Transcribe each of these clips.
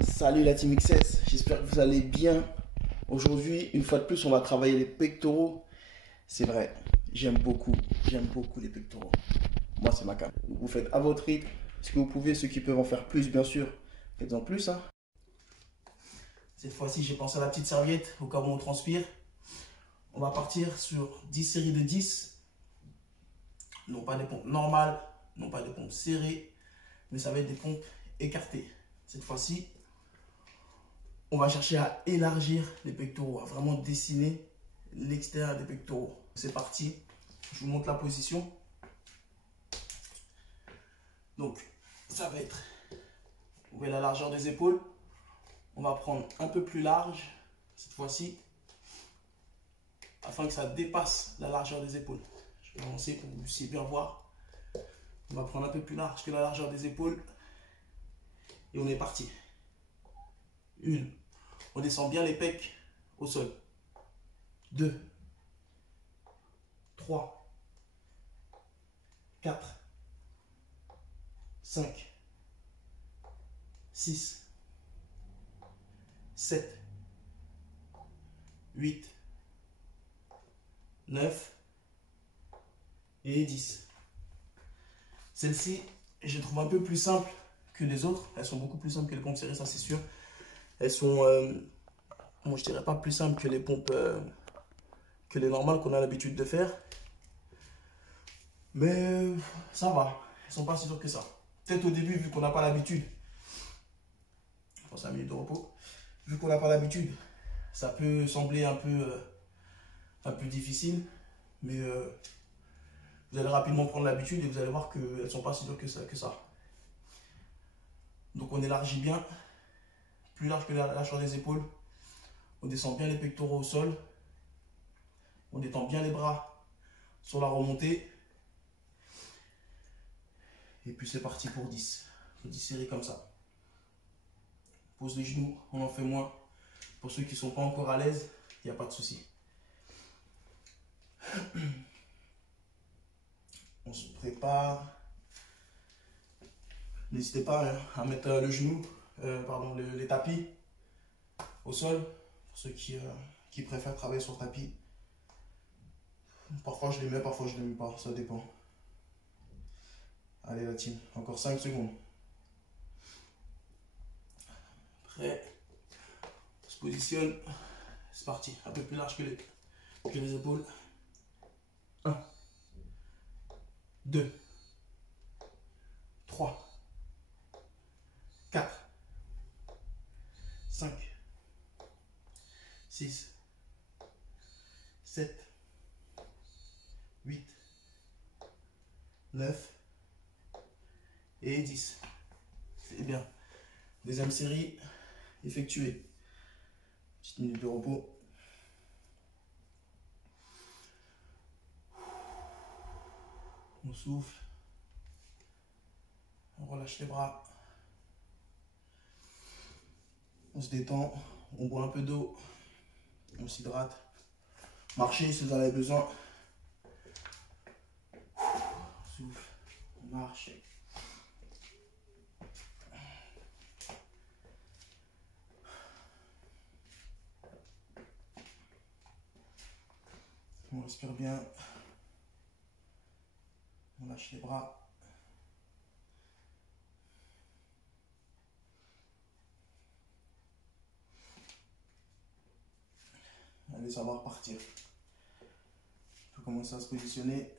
Salut la team XS, j'espère que vous allez bien. Aujourd'hui, une fois de plus, on va travailler les pectoraux. C'est vrai, j'aime beaucoup les pectoraux. Moi, c'est ma cam. Vous faites à votre rythme, ce que vous pouvez, ceux qui peuvent en faire plus, bien sûr. Faites-en plus, hein. Cette fois-ci, j'ai pensé à la petite serviette au cas où on transpire. On va partir sur 10 séries de 10. Non pas des pompes normales, non pas des pompes serrées, mais ça va être des pompes écartées. Cette fois-ci, on va chercher à élargir les pectoraux, à vraiment dessiner l'extérieur des pectoraux. C'est parti, je vous montre la position. Donc, ça va être, vous voyez la largeur des épaules. On va prendre un peu plus large, cette fois-ci, afin que ça dépasse la largeur des épaules. Je vais avancer pour que vous puissiez bien voir. On va prendre un peu plus large que la largeur des épaules. Et on est parti. Une. On descend bien les pecs au sol. 2, 3, 4, 5, 6, 7, 8, 9 et 10. Celle-ci, je les trouve un peu plus simples que les autres. Elles sont beaucoup plus simples que les pompes serrées, ça c'est sûr. Elles sont, bon, je dirais pas plus simples que les pompes, que les normales qu'on a l'habitude de faire. Mais ça va, elles sont pas si dures que ça. Peut-être au début, vu qu'on n'a pas l'habitude, pour 5 minutes de repos, vu qu'on n'a pas l'habitude, ça peut sembler un peu difficile, mais vous allez rapidement prendre l'habitude et vous allez voir qu'elles ne sont pas si dures que ça. Donc on élargit bien, plus large que la largeur des épaules. On descend bien les pectoraux au sol. On détend bien les bras sur la remontée. Et puis c'est parti pour 10. 10 séries comme ça. Pose les genoux, on en fait moins. Pour ceux qui ne sont pas encore à l'aise, il n'y a pas de souci. On se prépare. N'hésitez pas à mettre le genou, les tapis au sol. Pour ceux qui préfèrent travailler sur tapis. Parfois je les mets, parfois je ne les mets pas, ça dépend. Allez la team, encore 5 secondes. Prêt. On se positionne. C'est parti, un peu plus large que les épaules. 1, 2, 3, 4, 5, 6, 7, 8, 9 et 10. C'est bien. Deuxième série effectuée. Petite minute de repos. On souffle. On relâche les bras. On se détend. On boit un peu d'eau. On s'hydrate. Marchez si vous en avez besoin. On souffle. On marche. On respire bien. On lâche les bras. Allez, ça va repartir. On peut commencer à se positionner.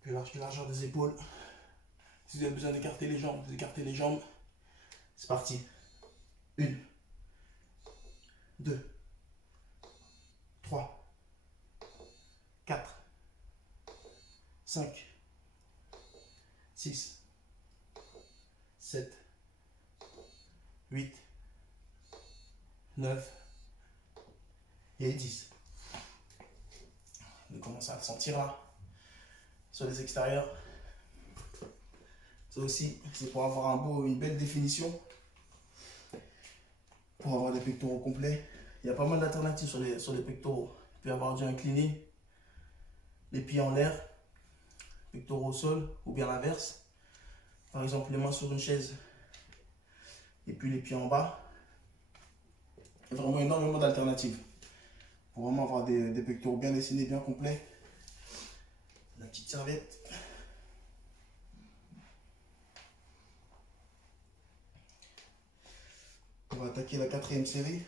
Plus large que la largeur des épaules. Si vous avez besoin d'écarter les jambes, vous écartez les jambes. C'est parti. 1, 2, 3, 4, 5, 6, 7, 8, 9 et 10. Vous commencez à le sentir là, sur les extérieurs. Ça aussi, c'est pour avoir une belle définition, pour avoir des pectoraux complets. Il y a pas mal d'alternatives sur les pectoraux. Il peut y avoir du incliné, les pieds en l'air, pectoraux au sol, ou bien l'inverse. Par exemple, les mains sur une chaise et puis les pieds en bas. Il y a vraiment énormément d'alternatives pour vraiment avoir des pectoraux bien dessinés, bien complets. La petite serviette. On va attaquer la 4e série.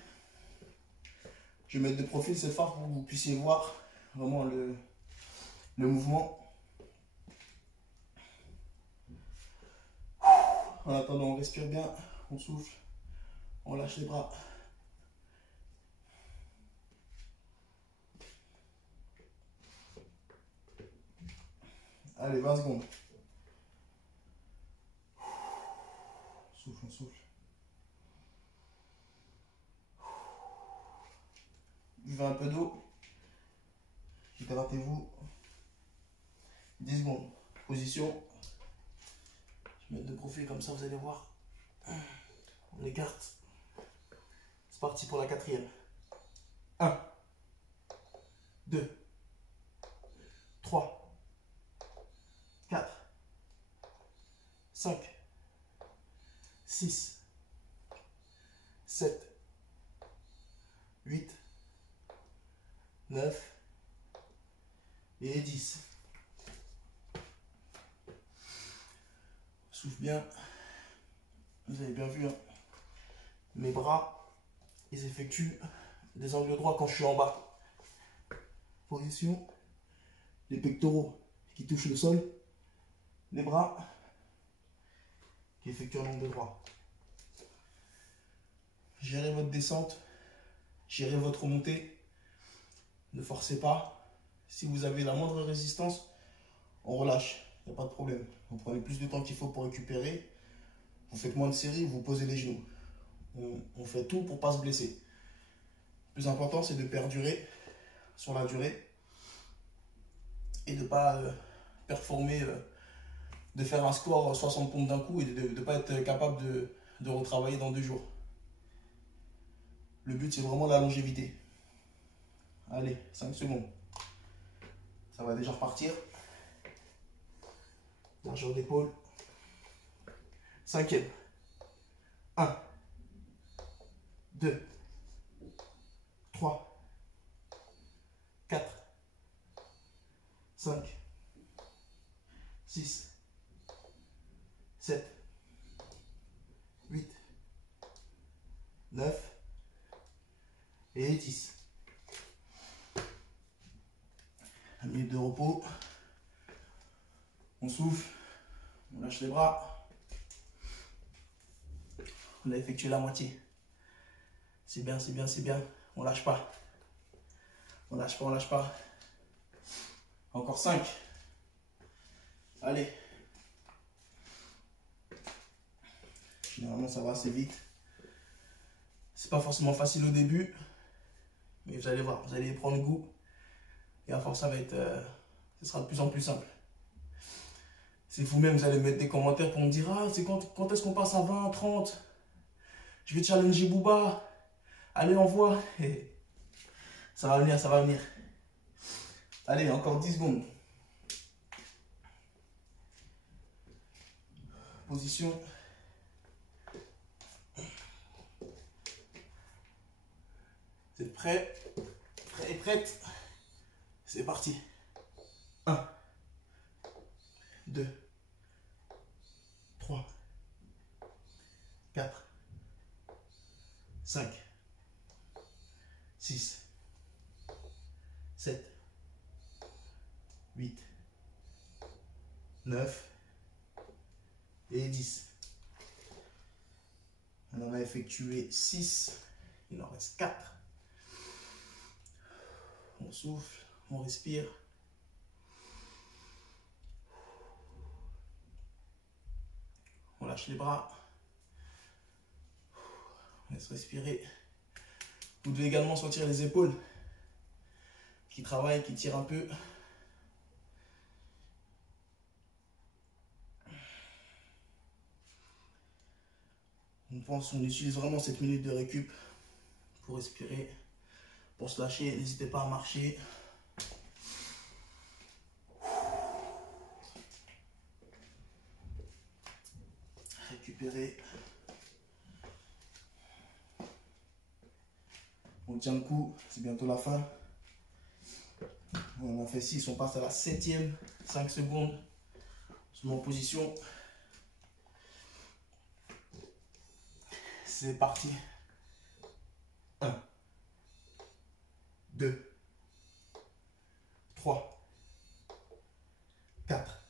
Je vais mettre de profil cette fois pour que vous puissiez voir vraiment le mouvement. En attendant, on respire bien, on souffle, on lâche les bras. Allez, 20 secondes. Souffle, on souffle. Buvez un peu d'eau. Hydratez-vous. 10 secondes. Position. Je vais mettre de profil comme ça, vous allez voir. On écarte. C'est parti pour la 4e. 1, 2, 3, 4, 5, 6, 7, 8, 9 et 10. Souffle bien. Vous avez bien vu, hein. Mes bras, ils effectuent des angles droits quand je suis en bas. Position. Les pectoraux qui touchent le sol. Les bras qui effectuent un angle droit. Gérez votre descente. Gérez votre montée. Ne forcez pas. Si vous avez la moindre résistance, on relâche. Il n'y a pas de problème. Vous prenez plus de temps qu'il faut pour récupérer. Vous faites moins de séries, vous posez les genoux. On fait tout pour ne pas se blesser. Le plus important, c'est de perdurer sur la durée et de ne pas performer, de faire un score 60 pompes d'un coup et de ne pas être capable de retravailler dans 2 jours. Le but, c'est vraiment la longévité. Allez, 5 secondes. Ça va déjà repartir. Largeur d'épaule. 5e. 1, 2, 3, 4, 5, 6, 7, 8, 9 et 10. 1 minute de repos. On souffle. On lâche les bras. On a effectué la moitié. C'est bien, c'est bien, c'est bien. On lâche pas. On lâche pas, on lâche pas. Encore 5. Allez. Généralement, ça va assez vite. C'est pas forcément facile au début. Mais vous allez voir, vous allez y prendre goût. Et à force, ça va être... ce sera de plus en plus simple. C'est vous-même, vous allez mettre des commentaires pour me dire « Ah, c'est quand est-ce qu'on passe à 20, 30 ? Je vais challenger Booba. Allez, envoie. » Ça va venir, ça va venir. Allez, encore 10 secondes. Position. Vous êtes prêts? Prêts et prêtes? C'est parti. 1, 2, 3, 4, 5, 6, 7, 8, 9 et 10. On en a effectué 6. Il en reste 4. On souffle, on respire. On lâche les bras. On laisse respirer. Vous devez également sentir les épaules qui travaillent, qui tirent un peu. On utilise vraiment cette minute de récup pour respirer, pour se lâcher. N'hésitez pas à marcher. récupérer. On tient le coup, c'est bientôt la fin. On en a fait 6, on passe à la 7e. 5 secondes. On se met en position. C'est parti. 1, 2, 3, 4,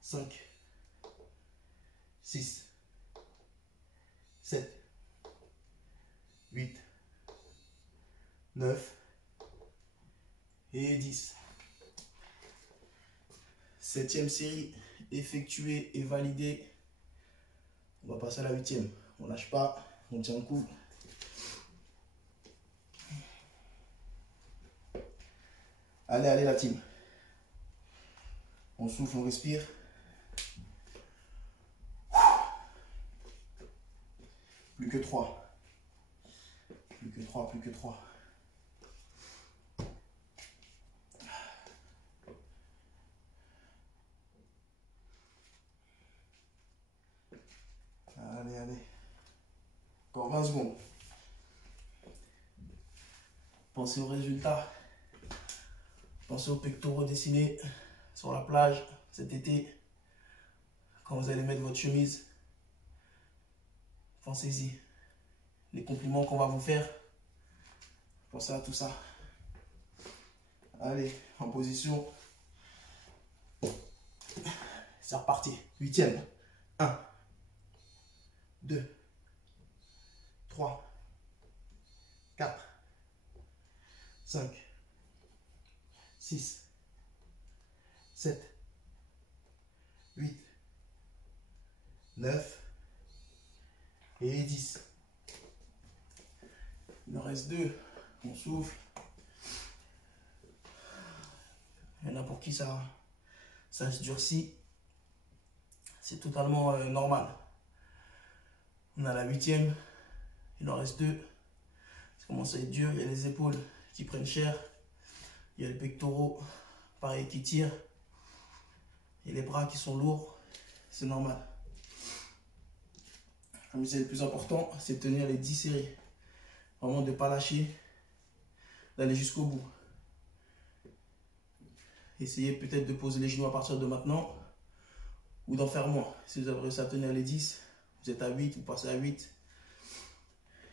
5, 6, 7, 8, 9 et 10. 7e série effectuée et validée. On va passer à la 8e. On lâche pas, on tient le coup. Allez, allez la team. On souffle, on respire. Plus que 3. Plus que 3, plus que 3. Allez, allez. Encore 20 secondes. Pensez aux résultats. Pensez aux pectoraux dessinés sur la plage cet été. Quand vous allez mettre votre chemise, pensez-y. Les compliments qu'on va vous faire, pensez à tout ça. Allez, en position. C'est reparti. 8e. 1, 2, 3, 4, 5, 6, 7, 8, 9 et 10. Il en reste 2. On souffle. Il y en a pour qui ça se durcit. C'est totalement normal. On a la 8e. Il en reste 2. Ça commence à être dur. Il y a les épaules qui prennent cher. Il y a les pectoraux, pareil, qui tirent. Et les bras qui sont lourds. C'est normal. Comme je disais, le plus important, c'est de tenir les 10 séries. Vraiment de ne pas lâcher. D'aller jusqu'au bout. Essayez peut-être de poser les genoux à partir de maintenant. Ou d'en faire moins. Si vous avez réussi à tenir les 10, vous êtes à 8, vous passez à 8.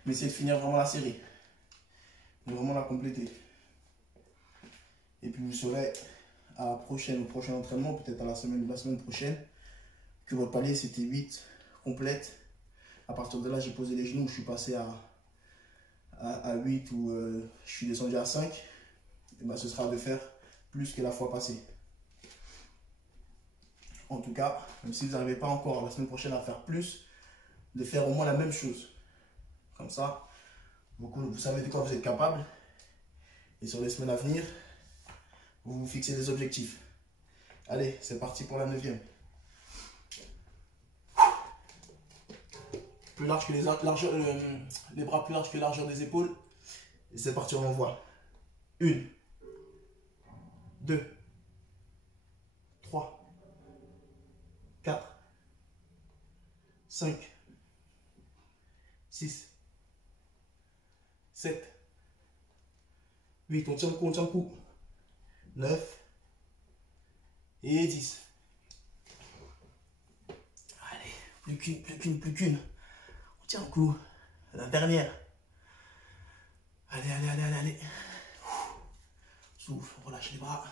Mais essayez de finir vraiment la série. De vraiment la compléter. Et puis vous saurez à la prochaine, au prochain entraînement, peut-être à la semaine prochaine, que votre palier c'était 8 complète. À partir de là, j'ai posé les genoux, je suis passé à 8 ou je suis descendu à 5. Et ben, ce sera de faire plus que la fois passée. En tout cas, même si vous n'arrivez pas encore la semaine prochaine à faire plus, de faire au moins la même chose. Comme ça, vous savez de quoi vous êtes capable. Et sur les semaines à venir, vous vous fixez des objectifs. Allez, c'est parti pour la 9e. Plus large que les bras plus larges que la largeur des épaules. Et c'est parti, on envoie. 1, 2, 3, 4, 5, 6, 7, 8, on tient le coup, on tient le coup. 9 et 10. Allez, plus qu'une, plus qu'une, plus qu'une. On tient le coup. La dernière. Allez, allez, allez, allez, allez. Souffle, on relâche les bras.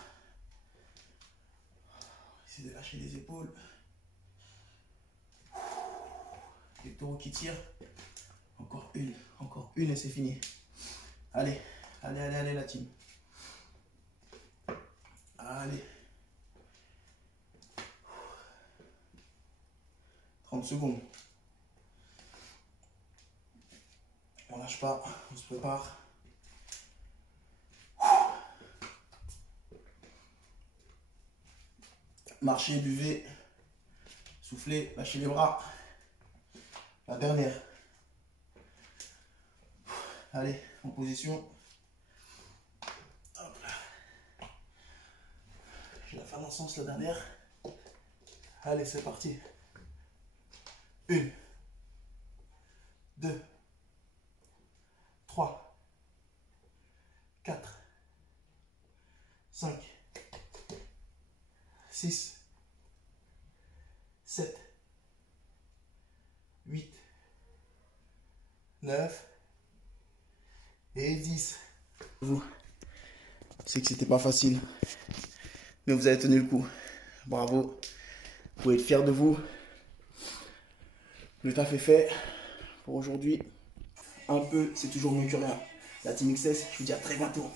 Essayez de lâcher les épaules. Les taureaux qui tirent. Encore une et c'est fini. Allez, allez, allez, allez la team. Allez. 30 secondes. On lâche pas, on se prépare. Marchez, buvez, soufflez, lâchez les bras. La dernière. Allez, en position. Hop là. Je la fais dans le sens la dernière. Allez, c'est parti. 1, 2, 3, 4, 5, 6, 7, 8, 9 et 10. Vous, je sais que c'était pas facile, mais vous avez tenu le coup. Bravo. Vous pouvez être fiers de vous. Le taf est fait pour aujourd'hui. Un peu, c'est toujours mieux que rien. La Team XS, je vous dis à très bientôt.